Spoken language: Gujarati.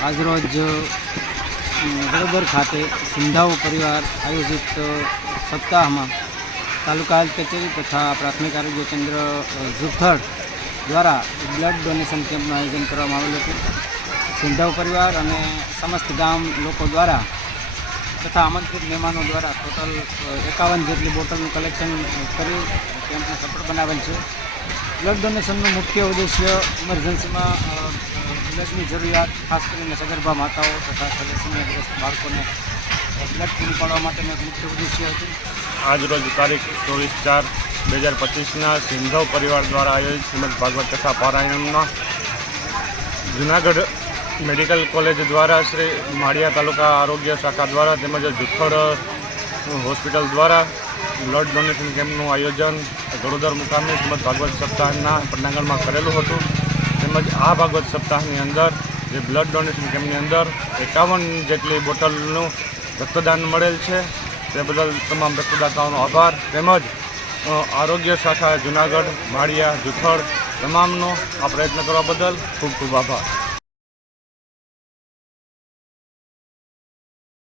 આજરોજ વડોદર ખાતે સિંધાઓ પરિવાર આયોજિત સપ્તાહમાં તાલુકા હેલ્થ કચેરી તથા પ્રાથમિક આરોગ્ય કેન્દ્ર જુથળ દ્વારા બ્લડ ડોનેશન કેમ્પનું આયોજન કરવામાં આવેલું હતું. સિંધાવ પરિવાર અને સમસ્ત ગામ લોકો દ્વારા તથા આમંત્રિત મહેમાનો દ્વારા ટોટલ એકાવન જેટલી બોટલનું કલેક્શન કરી કેમ્પને સફળ બનાવેલ છે. બ્લડ ડોનેશનનો મુખ્ય ઉદ્દેશ્ય ઇમરજન્સીમાં બ્લડની જરૂરિયાત, ખાસ કરીને સગર્ભા માતાઓ તથા થેલેસેમિયાગ્રસ્ત બાળકોને બ્લડ પૂરું પાડવા માટેનું એક મુખ્ય ઉદ્દેશ્ય હતું. આજરોજ તારીખ ચોવીસ ચાર બે હજાર પચીસના સિંધવ પરિવાર દ્વારા આયોજિત શ્રીમદ ભાગવત કથા પારાયણમાં જુનાગઢ મેડિકલ કોલેજ દ્વારા શ્રી માળિયા તાલુકા આરોગ્ય શાખા દ્વારા તેમજ જુથડ હોસ્પિટલ દ્વારા બ્લડ ડોનેશન કેમ્પનું આયોજન ગળોદર મુકામે શ્રીમદ ભાગવત સપ્તાહના પંડાંગણમાં કરેલું હતું. તેમજ આ ભાગવત સપ્તાહની અંદર જે બ્લડ ડોનેશન કેમ્પની અંદર એકાવન જેટલી બોટલનું રક્તદાન મળેલ છે. તે બદલ તમામ રક્તદાતાઓનો આભાર. તેમજ આરોગ્ય શાખા જુનાગઢ, માળિયા, જુથળ, તમામનો આ પ્રયત્ન કરવા બદલ ખૂબ ખૂબ આભાર.